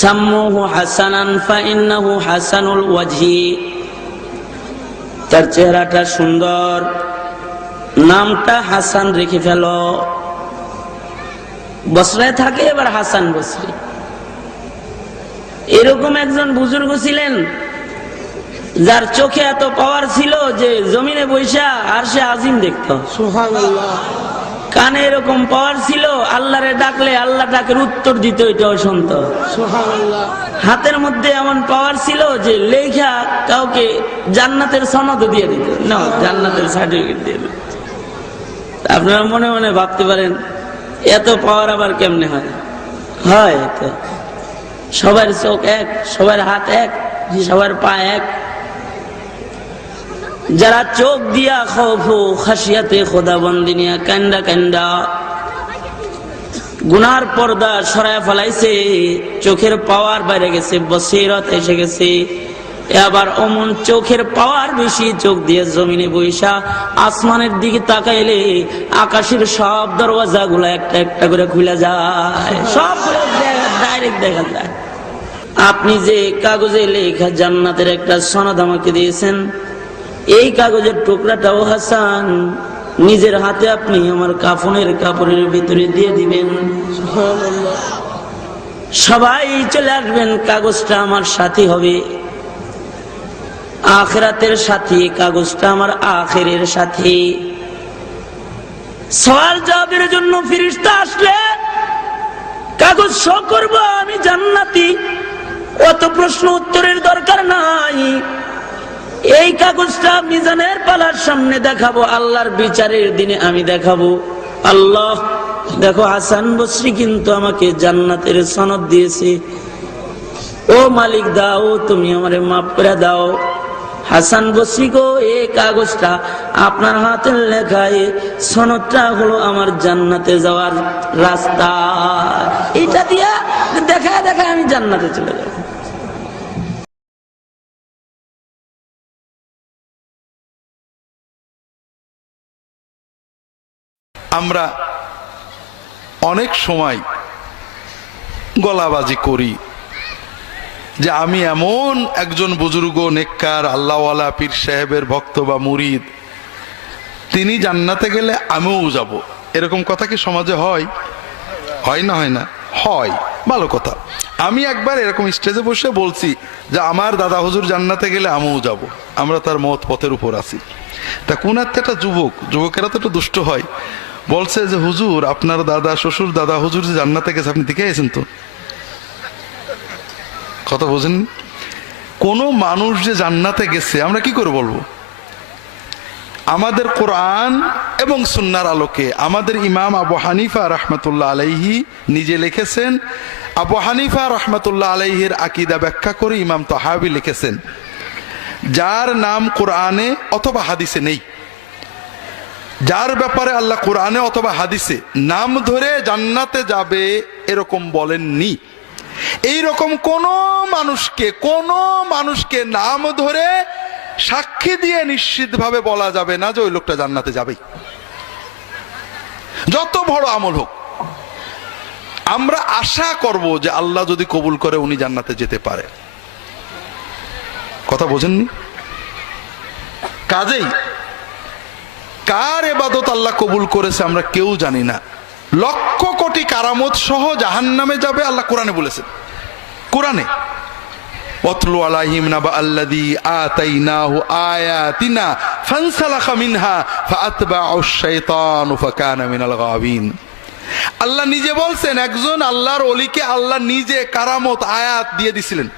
সাম্মুহু হাসানান ফাইন্নাহু হাসানুল ওয়াজহি, তার চেহারাটা সুন্দর, নামটা হাসান রেখে ফেলো। বসরায় থাকে, এবার হাসান বসরি। এরকম একজন বুজুর্গ ছিলেন যার চোখে এত পাওয়ার ছিল যে জমিনে বৈশা আরশে আজিম দেখত। সুবহানাল্লাহ। কানে এরকম পাওয়ার ছিল, আল্লাহরে ডাকলে আল্লাহ ডাকের উত্তর দিত, এটাও শুনত। সুবহানাল্লাহ। হাতের মধ্যে এমন পাওয়ার ছিল যে লেখা কাউকে জান্নাতের সনদ দিয়ে দিত, না জান্নাতের সার্টিফিকেট দিয়ে দিত। আপনারা মনে মনে ভাবতে পারেন এত পাওয়ার আবার কেমনে হয়? হয় তো, সবার চোখ এক, সবার হাত এক, সবার পা এক। যারা চোখ দিয়া খৌফু খাসিয়াতে খোদাবন্দি নিয়া কান্দা কান্দা গুনার পর্দা সরায় ফেলাইছে, চোখের পাওয়ার বাইরে গেছে, বসিরত এসে গেছে। এবার অমন চোখের পাওয়ার বেশি, চোখ দিয়ে জমিনে বৈশা আসমানের দিকে তাকাইলে আকাশের সব দরওয়াজা গুলা একটা একটা করে খুলে যায়, সব ডাইরেক্ট দেখা যায়। আপনি যে কাগজে লেখা জান্নাতের একটা সনদ আমাকে দিয়েছেন, এই কাগজের টুকরাটাও হাসান, নিজের হাতে আপনি আমার কাফনের কাপড়ের ভিতরে দিয়ে দিবেন। সবাই চলে আসবেন, কাগজটা আমার সাথী হবে, আখিরাতের সাথী, কাগজটা আমার আখিরের সাথী। সওয়াল জবাবের জন্য ফেরেশতা আসলে কাগজ শো করব, আমি জান্নাতি, অত প্রশ্ন উত্তরের দরকার নাই। এই কাগজটা মিজানের পালার সামনে দেখাবো, আল্লাহর বিচারের দিনে আমি দেখাবো, আল্লাহ দেখো হাসান বসরি কিন্তু আমাকে জান্নাতের সনদ দিয়েছে, ও মালিক দাও, তুমি আমারে মাফ করে দাও। হাসান বসরি গো, এই কাগজটা আপনার হাতের লেখায়, সনদটা হলো আমার জান্নাতে যাওয়ার রাস্তা, এটা দিয়া দেখা দেখা আমি জান্নাতে চলে যাব। আমরা অনেক সময় গলাবাজি করি যে আমি এমন একজন বুজুর্গ নেককার আল্লাহওয়ালা পীর সাহেবের ভক্ত বা মুরিদ, তিনি জান্নাতে গেলে আমিও যাব। এরকম কথা কি সমাজে হয়? হয় না? হয় না? হয়। ভালো কথা। আমি একবার এরকম স্টেজে বসে বলছি যে আমার দাদা হুজুর জান্নাতে গেলে আমিও যাব, আমরা তার মত পথের উপর আছি। তা কোন একটা যুবকেরা তো একটু দুষ্ট হয়, বলছে যে হুজুর আপনার দাদা শ্বশুর দাদা হুজুর যে জান্নাতে গেছে আপনি দেখে আছেন তো? কথা বোঝেন? কোন মানুষ যে জান্নাতে গেছে আমরা কি করে বলবো? আমাদের কোরআন এবং সুন্নাহর আলোকে আমাদের ইমাম আবু হানিফা রাহমাতুল্লাহ আলাইহি নিজে লিখেছেন, আবু হানিফা রাহমাতুল্লাহ আলাইহির আকীদা ব্যাখ্যা করে ইমাম তাহাবী লিখেছেন, যার নাম কোরআনে অথবা হাদিসে নেই, যার ব্যাপারে আল্লাহ কোরআনে অথবা হাদিসে নাম ধরে জান্নাতে যাবে এরকম বলেননি। এইরকম কোন মানুষকে নাম ধরে সাক্ষী দিয়ে নিশ্চিতভাবে বলা যাবে না যে ওই লোকটা জান্নাতে যাবে, যত বড় আমল হোক। আমরা আশা করব যে আল্লাহ যদি কবুল করে উনি জান্নাতে যেতে পারে। কথা বোঝেননি? কাজেই কার ইবাদত আল্লাহ কবুল করেছে আমরা কেউ জানি না। লক্ষ কোটি কারামত সহ জাহান্নামে যাবে আল্লাহ কোরআনে বলেছেন। কোরআনে ওয়াতলু আলাইহিম নাবা আল্লাযী আতাইনাহু আয়াতিনা ফানসালাখা মিনহা ফাআতবাআশ শাইতানু ফাকানা মিনাল গাবিন। আল্লাহ নিজে বলছেন একজন আল্লাহর ওলিকে আল্লাহ নিজে কারামত আয়াত দিয়ে দিছিলেন,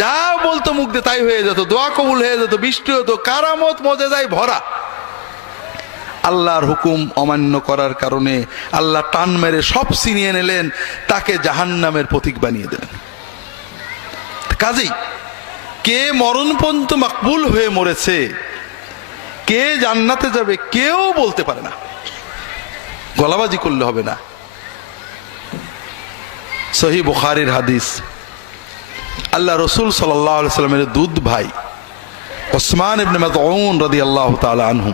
যা বলতো মুখ দিয়ে তাই হয়ে যেত, দোয়া কবুল হয়ে যেত, বৃষ্টি হতো, কারামত মজেজায় ভরা। আল্লাহর হুকুম অমান্য করার কারণে আল্লাহ টান মেরে সব ছিনিয়ে নিলেন, তাকে জাহান্নামের প্রতীক বানিয়ে দিলেন। কাজেই কে মরণ পর্যন্ত মাকবুল হয়ে মরেছে, কে জান্নাতে যাবে কেউ বলতে পারে না, গলাবাজি করলে হবে না। সহিহ বুখারীর হাদিস, আল্লাহ রসুল সাল্লাল্লাহু আলাইহি সাল্লামের দুধ ভাই ওসমান ইবনে মাযউন রাদিয়াল্লাহু তাআলা আনহু,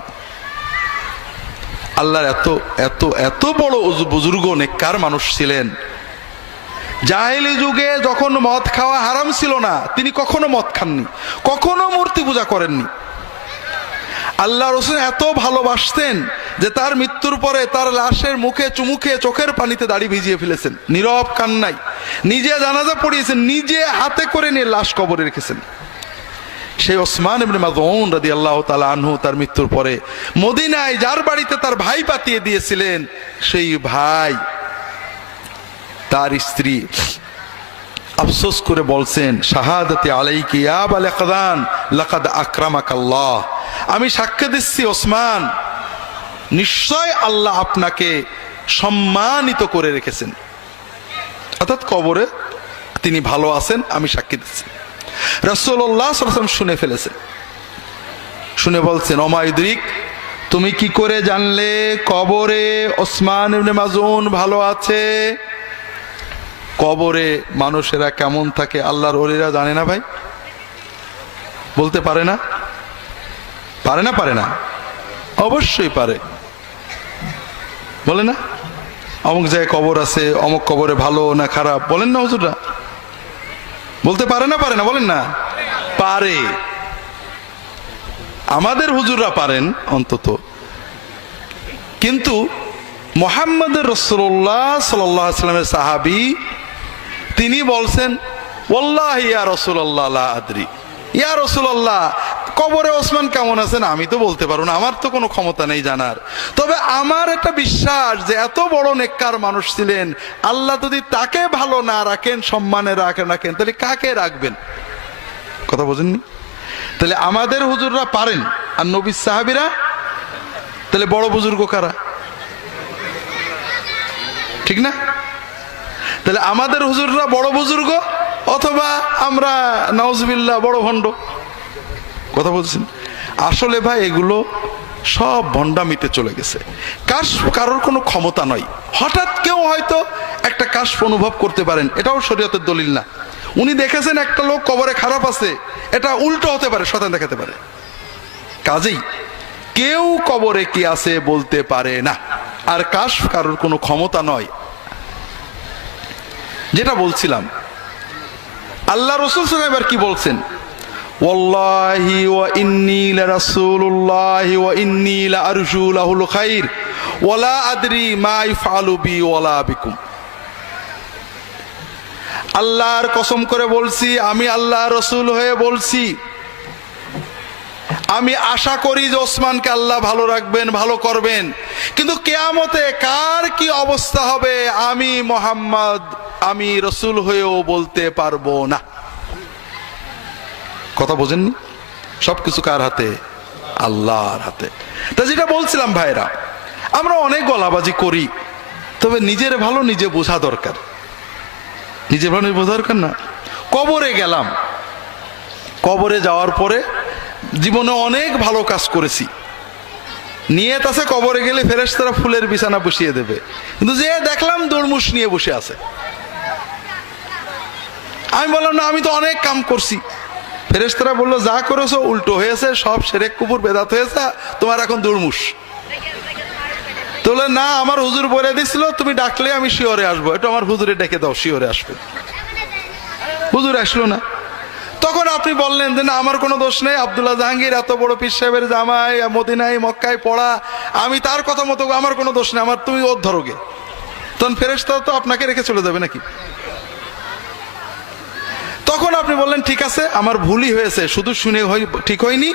আল্লাহর এত এত এত বড় বুজুর্গ নেককার মানুষ ছিলেন, জাহেলি যুগে যখন মদ খাওয়া হারাম ছিল না, তিনি কখনো মদ খাননি, কখনো মূর্তি পূজা করেননি। আল্লাহ রাসূল এত ভালোবাসতেন যে তার মৃত্যুর পরে তার লাশের মুখে চুমু খেয়ে চোখের পানিতে দাড়ি ভিজিয়ে ফেলেছেন, নীরব কান্নায় নিজে জানাজা পড়িয়েছেন, নিজে হাতে করে নিয়ে লাশ কবরে রেখেছেন। সেই ওসমান ইবনে মাযউন রাদিয়াল্লাহু তাআলা আনহু তার মৃত্যুর পরে মদিনায় যার বাড়িতে তার ভাই পাঠিয়ে দিয়েছিলেন, সেই ভাই তার স্ত্রী আফসোস করে বলছেন, শাহাদাতি আলাইকি ইয়া আবাল ইকদান লাকাদ আকরামাকাল্লাহ, আমি সাক্ষ্য দিচ্ছি ওসমান, নিশ্চয় আল্লাহ আপনাকে সম্মানিত করে রেখেছেন, অর্থাৎ কবরে তিনি ভালো আছেন, আমি সাক্ষী দিচ্ছি। রাসূলুল্লাহ সাল্লাল্লাহু আলাইহি ওয়াসাল্লাম শুনে ফেলেছেন, শুনে বলছেন, ওমা ইদরিক, তুমি কি করে জানলে কবরে ওসমান ইবনে মাযউন ভালো আছে? কবরে মানুষেরা কেমন থাকে আল্লাহর ওলিরা জানে না ভাই? বলতে পারে না? পারে না? পারে না? অবশ্যই পারে। বলে না অমুক জায়গায় কবর আছে, অমুক কবরে ভালো না খারাপ, বলেন না হুজুররা? বলতে পারে না? পারে না? বলেন না। পারে, আমাদের হুজুররা পারেন অন্তত। কিন্তু মুহাম্মদ রাসূলুল্লাহ সাল্লাল্লাহু আলাইহি ওয়াসাল্লামের সাহাবী তিনি বলছেন, ওয়াল্লাহি ইয়া রাসূলুল্লাহ লা আদরি, ইয়া রাসূলুল্লাহ কবরে ওসমান কেমন আছেন আমি তো বলতে পারবো না, আমার তো কোনো ক্ষমতা নেই জানার, তবে আমার একটা বিশ্বাস যে এত বড় নেককার মানুষ ছিলেন, আল্লাহ যদি তাকে ভালো না রাখেন, সম্মানে রাখেন, তাহলে কাকে রাখবেন? কথা বোঝেননি? তাহলে আমাদের হুজুররা পারেন, আর নবীর সাহাবীরা, তাহলে বড় বুজুর্গ কারা? ঠিক না? তাহলে আমাদের হুজুররা বড় বুজুর্গ, অথবা আমরা নাউজুবিল্লাহ বড় ভণ্ড? কথা বলছেন? আসলে ভাই এগুলো সব ভণ্ডামিতে চলে গেছে। কাশফ কারোর কোনো ক্ষমতা নয়। হঠাৎ কেউ হয়তো একটা কাশফ অনুভব করতে পারেন, এটাও শরীয়তের দলিল না। উনি দেখেছেন একটা লোক কবরে খারাপ আছে, এটা উল্টো হতে পারে, শয়তান দেখাতে পারে। কাজেই কেউ কবরে কি আছে বলতে পারে না, আর কাশফ কারোর কোনো ক্ষমতা নয়। যেটা বলছিলাম, আল্লাহ রাসূল সাল্লাল্লাহু আলাইহি ওয়াসাল্লাম এবার কি বলছেন, ওয়াল্লাহি ওয়া ইন্নী লারাসূলুল্লাহি ওয়া ইন্নী লাআরজু লাহুল খাইর ওয়া লা আদরি মা ইফআলু বি ওয়া লা বিকুম। আল্লাহর কসম করে বলছি, আমি আল্লাহ রাসূল হয়ে বলছি, আমি আশা করি যে ওসমানকে আল্লাহ ভালো রাখবেন, ভালো করবেন, কিন্তু কিয়ামতে কার কি অবস্থা হবে আমি মুহাম্মদ, আমি রাসূল হয়েও বলতে পারবো না। কথা বোঝেননি? সবকিছু কার হাতে? আল্লাহর হাতে। তা যেটা বলছিলাম ভাইরা, আমরা অনেক গলাবাজি করি, তবে নিজের ভালো নিজে বোঝা দরকার। নিজে ভালো নিজে বোঝা দরকার না? কবরে গেলাম, কবরে যাওয়ার পরে জীবনে অনেক ভালো কাজ করেছি, নিয়ত আছে কবরে গেলে ফেরেশতারা ফুলের বিছানা বসিয়ে দেবে, কিন্তু যে দেখলাম দরমুশ নিয়ে বসে আছে। আমি বললাম না, আমি তো অনেক কাম করছি। ফেরেশতারা বললো, যা করেছো উল্টো হয়েছে, সব শিরক কুফর বেদাত হয়েছে, তোমার এখন দুর্মুষ। তোলে না, আমার হুজুর বলে দিছিল তুমি ডাকলে আমি শিওরে আসবো, এটা আমার হুজুরে ডেকে দাও, শিওরে আসবে। হুজুর আসলো না। তখন আপনি বললেন যে না, আমার কোনো দোষ নেই, আব্দুল্লাহ জাহাঙ্গীর এত বড় পীর সাহেবের জামাই, মদিনায় মক্কায় পড়া, আমি তার কথা মতো, আমার কোনো দোষ নেই, আমার তুমি ওর ধরোগে। তখন ফেরেশতা তো আপনাকে রেখে চলে যাবে নাকি? তখন আপনি বললেন ঠিক আছে, আমার ভুলই হয়েছে, শুধু শুনে ঠিক হয়নি,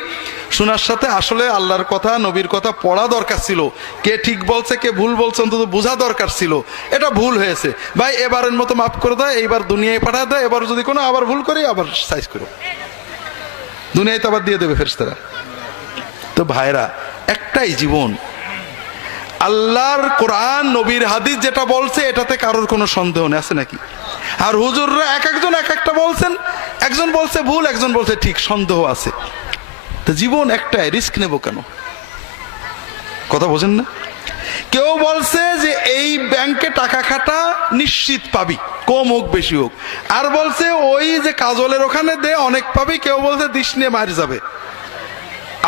শোনার সাথে আসলে আল্লাহর কথা, নবীর কথা পড়া দরকার ছিল, কে ঠিক বলছে কে ভুল বলছে অন্তত বোঝা দরকার ছিল, এটা ভুল হয়েছে ভাই, এবারের মতো মাফ করে দেয়, এইবার দুনিয়ায় পাঠায় দেয়, এবার যদি কোনো আবার ভুল করি আবার সাইজ করো, দুনিয়ায় তো আবার দিয়ে দেবে ফেরেশতারা। তো ভাইরা, একটাই জীবন, আল্লাহর কোরআন নবীর হাদিস যেটা বলছে এটাতে কারোর কোনো সন্দেহ নেই, আছে নাকি? আর হুজুররা এক একজন এক একটা বলছেন, একজন বলছে ভুল, একজন বলছে ঠিক, সন্দেহ আছে। তো জীবন একটাই, রিস্ক নেব কেন? কথা বোঝেন না? কেউ বলছে যে এই ব্যাংকে টাকা খাটা নিশ্চিত পাবি, কম হোক বেশি হোক, আর বলছে ওই যে কাজলের ওখানে দে অনেক পাবি, কেউ বলছে দিস নিয়ে মার যাবে।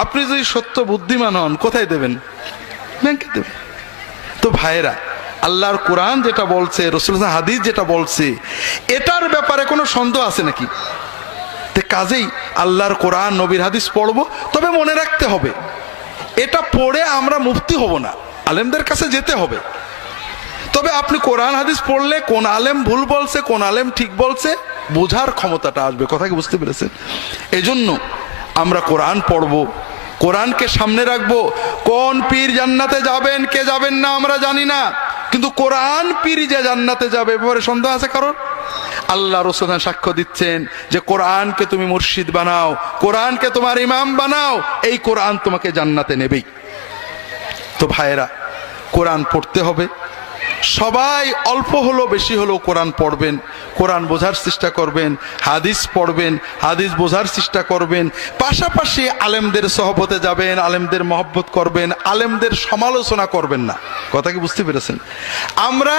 আপনি যদি সত্য বুদ্ধিমান হন কোথায় দেবেন? ব্যাংকে দেবেন। তো ভাইরা, আল্লাহর কোরআন যেটা বলছে, রাসূলুল্লাহ হাদিস যেটা বলছে, এটার ব্যাপারে কোনো সন্দেহ আছে নাকি? কাজেই আল্লাহর কোরআন নবীর হাদিস পড়বো, তবে মনে রাখতে হবে এটা পড়ে আমরা মুফতি হব না, আলেমদের কাছে যেতে হবে। তবে আপনি কোরআন হাদিস পড়লে কোন আলেম ভুল বলছে কোন আলেম ঠিক বলছে বোঝার ক্ষমতাটা আসবে। কথা কি বুঝতে পেরেছেন? এজন্য আমরা কোরআন পড়বো, কোরআনকে সামনে রাখবো। কোন পীর জান্নাতে যাবেন কে যাবেন না আমরা জানি না, কিন্তু কোরআন পীর যে জান্নাতে যাবে এবারে সন্দেহ আছে কারণ? আল্লাহ রাসূল সাক্ষ্য দিচ্ছেন যে কোরআনকে তুমি মুর্শিদ বানাও, কোরআনকে তোমার ইমাম বানাও, এই কোরআন তোমাকে জান্নাতে নেবেই। তো ভাইয়েরা, কোরআন পড়তে হবে। সবাই অল্প হলো বেশি হলো কোরআন পড়বেন, কোরআন বোঝার চেষ্টা করবেন, হাদিস পড়বেন, হাদিস বোঝার চেষ্টা করবেন। পাশাপাশি আলেমদের সহবতে যাবেন, আলেমদের মহব্বত করবেন, আলেমদের সমালোচনা করবেন না। কথা কি বুঝতে পেরেছেন? আমরা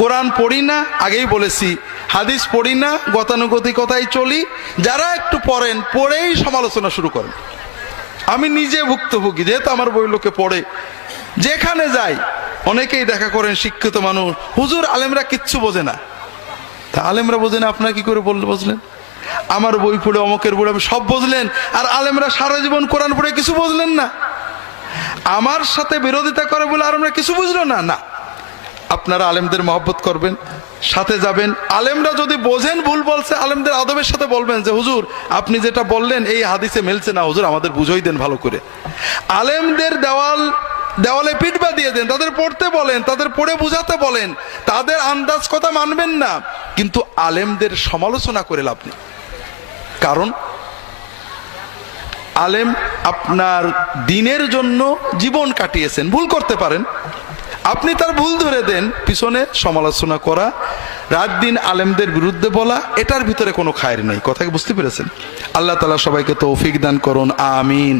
কোরআন পড়ি না, আগেই বলেছি, হাদিস পড়ি না, গতানুগতিকতায় চলি। যারা একটু পড়েন, পড়েই সমালোচনা শুরু করেন। আমি নিজে ভুক্তভোগী, যেহেতু আমার বই লোকে পড়ে, যেখানে যাই অনেকেই দেখা করেন শিক্ষিত মানুষ, হুজুর আলেমরা কিচ্ছু বোঝে না। তা আলেমরা বোঝে না আপনারা কি করে বললে বুঝলেন? আমার বই পড়ে অমকের বই আমি সব বুঝলেন, আর আলেমরা সারা জীবন কোরআন পড়ে কিছু বুঝলেন না। আমার সাথে বিরোধিতা করে বলে আর আমরা কিছু বুঝলো না। না, আপনারা আলেমদের মহব্বত করবেন, সাথে যাবেন। আলেমরা যদি বোঝেন ভুল বলছে, আলেমদের আদবের সাথে বলবেন যে হুজুর আপনি যেটা বললেন এই হাদিসে মিলছে না, হুজুর আমাদের বুঝাই দেন ভালো করে। আলেমদের দেওয়ালে পিঠবা দিয়ে দেন, তাদের পড়তে বলেন, তাদের পড়ে বুঝাতে বলেন। তাদের আন্দাজ কথা মানবেন না, কিন্তু আলেমদের সমালোচনা করে লাভ নেই। কারণ আলেম আপনার দিনের জন্য জীবন কাটিয়েছেন, ভুল করতে পারেন, আপনি তার ভুল ধরে দেন, পিছনে সমালোচনা করা, রাত দিন আলেমদের বিরুদ্ধে বলা, এটার ভিতরে কোনো খায়ের নেই। কথা কি বুঝতে পেরেছেন? আল্লাহ তাআলা সবাইকে তৌফিক দান করুন, আমিন।